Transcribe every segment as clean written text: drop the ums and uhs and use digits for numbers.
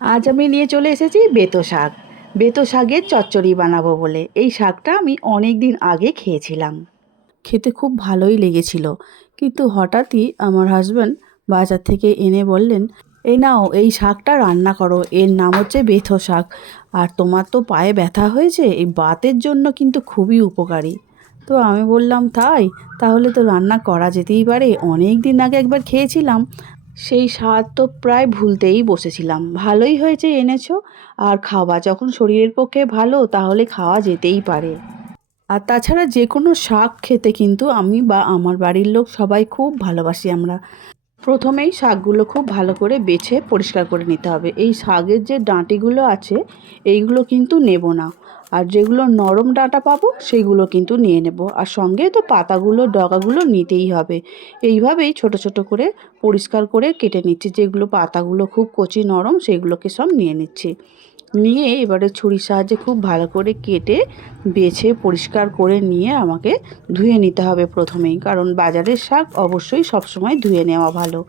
আজ আমি নিয়ে চলে এসেছি বেতো শাক। বেতো শাকের চচ্চড়ি বানাবো বলে। এই শাকটা আমি অনেক দিন আগে খেয়েছিলাম, খেতে খুব ভালোই লেগেছিল। কিন্তু হঠাৎই আমার হাজব্যান্ড বাজার থেকে এনে বললেন, এই নাও এই শাকটা রান্না করো, এর নাম হচ্ছে বেথো শাক। আর তোমার তো পায়ে ব্যথা হয়েছে, এই বাতের জন্য কিন্তু খুবই উপকারী। তো আমি বললাম, তাই তাহলে তো রান্না করা যেতেই পারে, অনেক দিন আগে একবার খেয়েছিলাম, সেই স্বাদ তো প্রায় ভুলতেই বসেছিলাম। ভালোই হয়েছে এনেছো, আর খাওয়া যখন শরীরের পক্ষে ভালো তাহলে খাওয়া যেতেই পারে। আর তাছাড়া যে কোনো শাক খেতে কিন্তু আমি বা আমার বাড়ির লোক সবাই খুব ভালোবাসি আমরা। প্রথমেই শাকগুলো খুব ভালো করে বেছে পরিষ্কার করে নিতে হবে। এই শাকের যে ডাঁটিগুলো আছে এইগুলো কিন্তু নেব না, আর যেগুলো নরম ডাঁটা পাবো সেইগুলো কিন্তু নিয়ে নেব, আর সঙ্গে তো পাতাগুলো ডগাগুলো নিতেই হবে। এইভাবেই ছোট ছোট করে পরিষ্কার করে কেটে নিচ্ছি। যেগুলো পাতাগুলো খুব কচি নরম সেগুলোকে সব নিয়ে নিচ্ছি। নিয়ে এবারে ছুরির সাহায্যে খুব ভালো করে কেটে বেছে পরিষ্কার করে নিয়ে আমাকে ধুয়ে নিতে হবে প্রথমেই, কারণ বাজারের শাক অবশ্যই সবসময় ধুয়ে নেওয়া ভালো।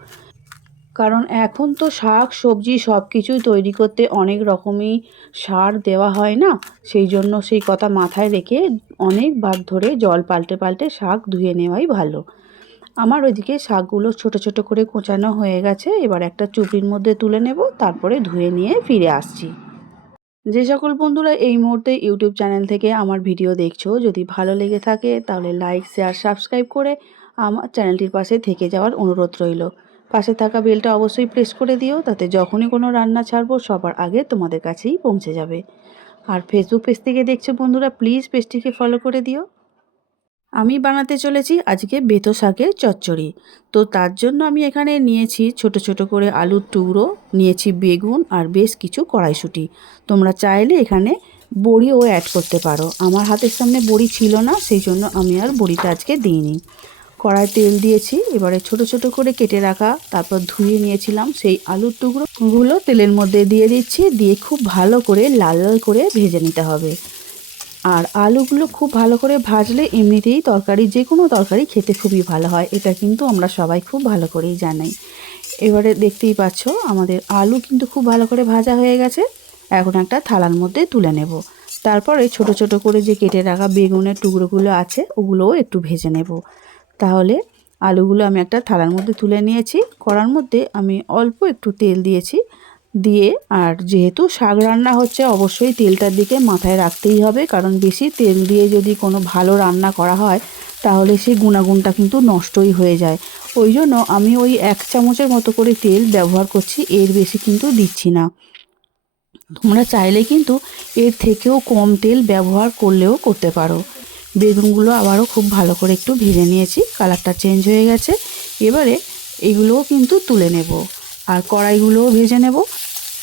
কারণ এখন তো শাক সবজি সব কিছুই তৈরি করতে অনেক রকমই সার দেওয়া হয় না, সেই জন্য সেই কথা মাথায় রেখে অনেকবার ধরে জল পাল্টে পাল্টে শাক ধুয়ে নেওয়াই ভালো। আমার ওইদিকে শাকগুলো ছোট ছোট করে কোচানো হয়ে গেছে, এবার একটা চুপড়ির মধ্যে তুলে নেব, তারপরে ধুয়ে নিয়ে ফিরে আসছি। যে সকল বন্ধুরা এই মুহূর্তে ইউটিউব চ্যানেল থেকে আমার ভিডিও দেখছো, যদি ভালো লেগে থাকে তাহলে লাইক শেয়ার সাবস্ক্রাইব করে আমার চ্যানেলটির পাশে থেকে যাওয়ার অনুরোধ রইল। পাশে থাকা বেলটা অবশ্যই প্রেস করে দিও, তাতে যখনই কোনো রান্না ছাড়বো সবার আগে তোমাদের কাছেই পৌঁছে যাবে। আর ফেসবুক পেজ থেকে দেখছো বন্ধুরা, প্লিজ পেজটিকে ফলো করে দিও। আমি বানাতে চলেছি আজকে বেতো শাকের চচ্চড়ি। তো তার জন্য আমি এখানে নিয়েছি ছোট ছোট করে আলুর টুকরো, নিয়েছি বেগুন আর বেশ কিছু কড়াইশুঁটি। তোমরা চাইলে এখানে বড়িও অ্যাড করতে পারো। আমার হাতের সামনে বড়ি ছিল না, সেই জন্য আমি আর বড়িটা আজকে দিইনি। কড়াই তেল দিয়েছি, এবারে ছোট ছোট করে কেটে রাখা তারপর ধুয়ে নিয়েছিলাম সেই আলুর টুকরোগুলো তেলের মধ্যে দিয়ে দিচ্ছি। দিয়ে খুব ভালো করে লাল লাল করে ভেজে নিতে হবে। আর আলুগুলো খুব ভালো করে ভাজলে এমনিতেই তরকারি, যে কোনো তরকারি খেতে খুবই ভালো হয়, এটা কিন্তু আমরা সবাই খুব ভালো করেই জানি। এবারে দেখতেই পাচ্ছ আমাদের আলু কিন্তু খুব ভালো করে ভাজা হয়ে গেছে। এখন একটা থালার মধ্যে তুলে নেব। তারপরে ছোট ছোট করে যে কেটে রাখা বেগুনের টুকরোগুলো আছে ওগুলোও একটু ভেজে নেব। তাহলে আলুগুলো আমি একটা থালার মধ্যে তুলে নিয়েছি। কড়ার মধ্যে আমি অল্প একটু তেল দিয়েছি, দিয়ে আর যেহেতু শাক রান্না হচ্ছে অবশ্যই তেলটার দিকে মাথায় রাখতেই হবে, কারণ বেশি তেল দিয়ে যদি কোনো ভালো রান্না করা হয় তাহলে সেই গুণাগুণটা কিন্তু নষ্টই হয়ে যায়। ওই জন্য আমি ওই 1 চামচের মতো করে তেল ব্যবহার করছি, এর বেশি কিন্তু দিচ্ছি না। তোমরা চাইলে কিন্তু এর থেকেও কম তেল ব্যবহার করলেও করতে পারো। বেগুনগুলো আবারও খুব ভালো করে একটু ভেজে নিয়েছি, কালারটা চেঞ্জ হয়ে গেছে। এবারে এগুলোও কিন্তু তুলে নেব, আর কড়াইগুলোও ভেজে নেব।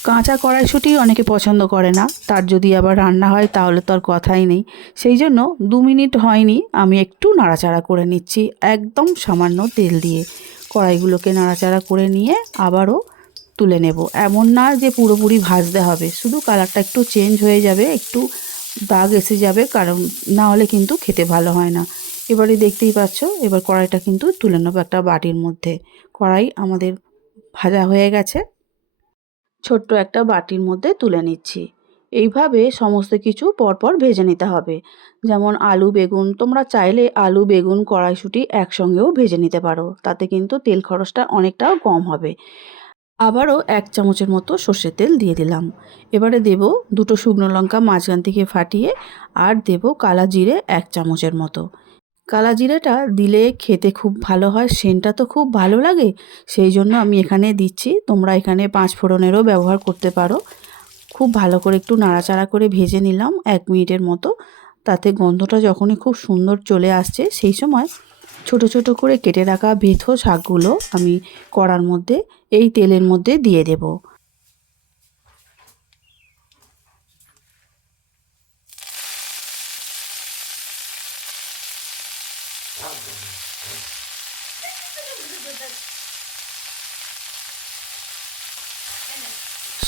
কাঁচা কড়াইশুঁটি অনেকে পছন্দ করে না, তার যদি আবার রান্না হয় তাহলে তো আর কথাই নেই। সেই জন্য 2 মিনিট হয়নি আমি একটু নাড়াচাড়া করে নিচ্ছি, একদম সামান্য তেল দিয়ে কড়াইগুলোকে নাড়াচাড়া করে নিয়ে আবারও তুলে নেব। এমন না যে পুরোপুরি ভাজতে হবে, শুধু কালারটা একটু চেঞ্জ হয়ে যাবে, একটু দাগ এসে যাবে, কারণ না হলে কিন্তু খেতে ভালো হয় না। এবারে দেখতেই পাচ্ছ, এবার কড়াইটা কিন্তু তুলে নেবো একটা বাটির মধ্যে। কড়াই আমাদের ভাজা হয়ে গেছে, ছোট্ট একটা বাটির মধ্যে তুলে নিচ্ছি। এইভাবে সমস্ত কিছু পরপর ভেজে নিতে হবে। যেমন আলু বেগুন, তোমরা চাইলে আলু বেগুন কড়াইশুঁটি একসঙ্গেও ভেজে নিতে পারো, তাতে কিন্তু তেল খরচটা অনেকটাও কম হবে। আবারও 1 চামচের মতো সর্ষের তেল দিয়ে দিলাম। এবারে দেব 2টো শুকনো লঙ্কা মাঝখান থেকে ফাটিয়ে, আর দেব কালা জিরে 1 চামচের মতো। কালা জিরেটা দিলে খেতে খুব ভালো হয়, সেন্টটা তো খুব ভালো লাগে, সেই জন্য আমি এখানে দিচ্ছি। তোমরা এখানে 5 ফোড়নেরও ব্যবহার করতে পারো। খুব ভালো করে একটু নাড়াচাড়া করে ভেজে নিলাম 1 মিনিটের মতো। তাতে গন্ধটা যখনই খুব সুন্দর চলে আসছে সেই সময় ছোট ছোট করে কেটে রাখা বেথো শাকগুলো আমি কড়ার মধ্যে এই তেলের মধ্যে দিয়ে দেব।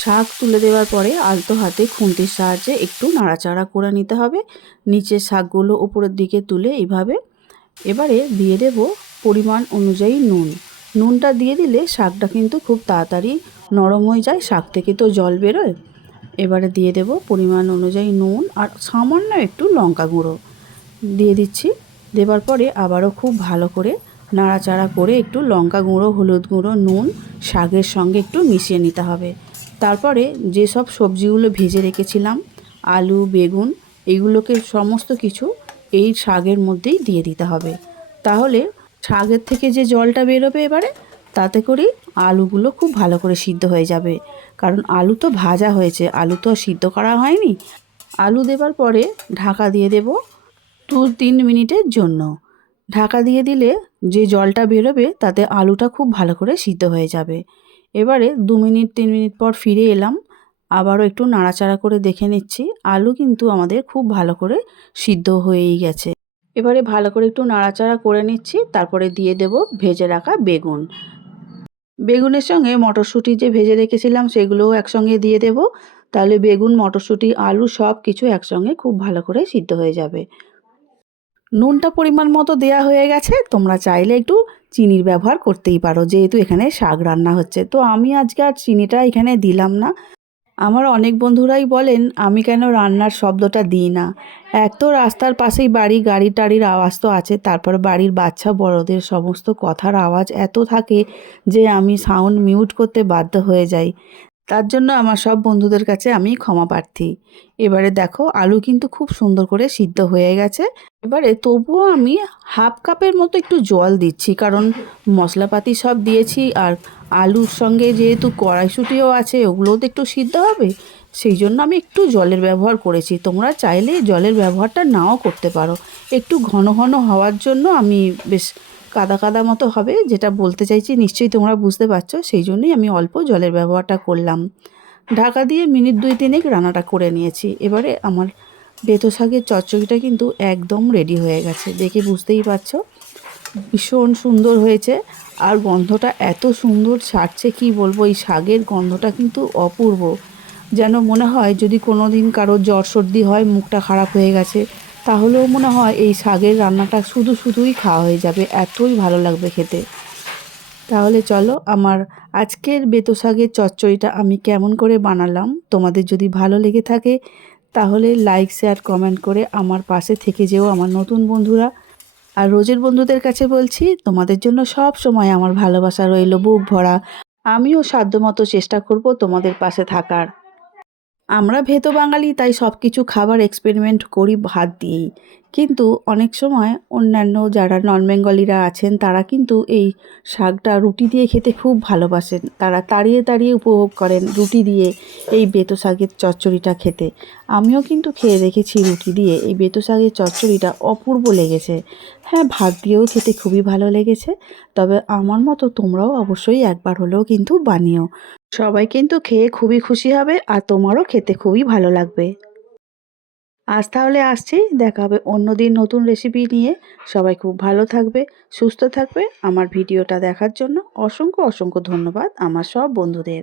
শাক তুলে দেওয়ার পরে আলতো হাতে খুন্তির সাহায্যে একটু নাড়াচাড়া করে নিতে হবে। নিচের শাকগুলো উপরের দিকে তুলে এইভাবে। এবারে দিয়ে দেব পরিমাণ অনুযায়ী নুন। নুনটা দিয়ে দিলে শাকটা কিন্তু খুব তাড়াতাড়ি নরম হয়ে যায়, শাক থেকে তো জল বেরোয়। এবারে দিয়ে দেব পরিমাণ অনুযায়ী নুন আর সামান্য একটু লঙ্কা গুঁড়ো দিয়ে দিচ্ছি। দেবার পরে আবারও খুব ভালো করে নাড়াচাড়া করে একটু লঙ্কা গুঁড়ো, হলুদ গুঁড়ো, নুন শাকের সঙ্গে একটু মিশিয়ে নিতে হবে। তারপরে যেসব সবজিগুলো ভেজে রেখেছিলাম, আলু, বেগুন, এইগুলোকে সমস্ত কিছু এই শাকের মধ্যেই দিয়ে দিতে হবে। তাহলে শাকের থেকে যে জলটা বেরোবে এবারে, তাতে করেই আলুগুলো খুব ভালো করে সিদ্ধ হয়ে যাবে। কারণ আলু তো ভাজা হয়েছে, আলু তো সিদ্ধ করা হয়নি। আলু দেবার পরে ঢাকা দিয়ে দেব 2-3 মিনিটের জন্য। ঢাকা দিয়ে দিলে যে জলটা বেরোবে তাতে আলুটা খুব ভালো করে সিদ্ধ হয়ে যাবে। এবারে 2-3 মিনিট পর ফিরে এলাম, আবারও একটু নাড়াচাড়া করে দেখে নিচ্ছি। আলু কিন্তু আমাদের খুব ভালো করে সিদ্ধ হয়েই গেছে। এবারে ভালো করে একটু নাড়াচাড়া করে নিচ্ছি, তারপরে দিয়ে দেব ভেজে রাখা বেগুন। বেগুনের সঙ্গে মটরশুঁটি যে ভেজে রেখেছিলাম সেগুলোও একসঙ্গে দিয়ে দেব। তাহলে বেগুন, মটরশুঁটি, আলু সব কিছু একসঙ্গে খুব ভালো করে সিদ্ধ হয়ে যাবে। নুনটা পরিমাণ মতো দেয়া হয়ে গেছে। তোমরা চাইলে একটু চিনির ব্যবহার করতেই পারো, যেহেতু এখানে শাক রান্না হচ্ছে। তো আমি আজকে আর চিনিটা এখানে দিলাম না। আমার অনেক বন্ধুরাই বলেন আমি কেন রান্নার শব্দটা দিই না। এক তো রাস্তার পাশেই বাড়ি, গাড়ি টাড়ির আওয়াজ তো আছে, তারপর বাড়ির বাচ্চা বড়দের সমস্ত কথার আওয়াজ এত থাকে যে আমি সাউন্ড মিউট করতে বাধ্য হয়ে যাই। তার জন্য আমার সব বন্ধুদের কাছে আমি ক্ষমা প্রার্থী। এবারে দেখো আলু কিন্তু খুব সুন্দর করে সিদ্ধ হয়ে গেছে। এবারে তবুও আমি হাফ কাপের মতো একটু জল দিচ্ছি, কারণ মশলাপাতি সব দিয়েছি আর আলুর সঙ্গে যেহেতু কড়াইশুঁটিও আছে, ওগুলোও তো একটু সিদ্ধ হবে। সেই জন্য আমি একটু জলের ব্যবহার করেছি। তোমরা চাইলে জলের ব্যবহারটা নাও করতে পারো। একটু ঘন ঘন হওয়ার জন্য আমি বেশ কাদা কাদা মতো হবে, যেটা বলতে চাইছি নিশ্চয়ই তোমরা বুঝতে পারছো, সেই জন্যই আমি অল্প জলের ব্যবহারটা করলাম। ঢাকা দিয়ে মিনিট 2-3 রান্নাটা করে নিয়েছি। এবারে আমার বেতো শাকের চচ্চড়িটা কিন্তু একদম রেডি হয়ে গেছে, দেখে বুঝতেই পারছো ভীষণ সুন্দর হয়েছে। আর গন্ধটা এত সুন্দর ছাড়ছে কি বলবো, এই শাকের গন্ধটা কিন্তু অপূর্ব। যেন মনে হয় যদি কোনো দিন কারো জ্বর সর্দি হয়, মুখটা খারাপ হয়ে গেছে, তাহলেও মনে হয় এই শাকের রান্নাটা শুধুই খাওয়া হয়ে যাবে, এতই ভালো লাগবে খেতে। তাহলে চলো আমার আজকের বেতো শাকের চচ্চড়িটা আমি কেমন করে বানালাম, তোমাদের যদি ভালো লেগে থাকে তাহলে লাইক, শেয়ার, কমেন্ট করে আমার পাশে থেকে যেও আমার নতুন বন্ধুরা। আর রোজের বন্ধুদের কাছে বলছি, তোমাদের জন্য সব সময় আমার ভালোবাসা রইল বুক ভরা। আমিও সাধ্যমতো চেষ্টা করব তোমাদের পাশে থাকার। আমরা ভেতো বাঙালি, তাই সব কিছু খাবার এক্সপেরিমেন্ট করি ভাত দিয়েই। কিন্তু অনেক সময় অন্যান্য যারা নন বেঙ্গলিরা আছেন তারা কিন্তু এই শাকটা রুটি দিয়ে খেতে খুব ভালোবাসেন। তারা তাড়িয়ে তাড়িয়ে উপভোগ করেন রুটি দিয়ে এই বেতো শাকের চচ্চড়িটা খেতে। আমিও কিন্তু খেয়ে দেখেছি রুটি দিয়ে, এই বেতো শাকের চচ্চড়িটা অপূর্ব লেগেছে। হ্যাঁ, ভাত দিয়েও খেতে খুবই ভালো লেগেছে। তবে আমার মতো তোমরাও অবশ্যই একবার হলেও কিন্তু বানিও। সবাই কিন্তু খেয়ে খুবই খুশি হবে আর তোমারও খেতে খুবই ভালো লাগবে। আজ তাহলে আসছি, দেখা হবে অন্যদিন নতুন রেসিপি নিয়ে। সবাই খুব ভালো থাকবে, সুস্থ থাকবে। আমার ভিডিওটা দেখার জন্য অসংখ্য ধন্যবাদ আমার সব বন্ধুদের।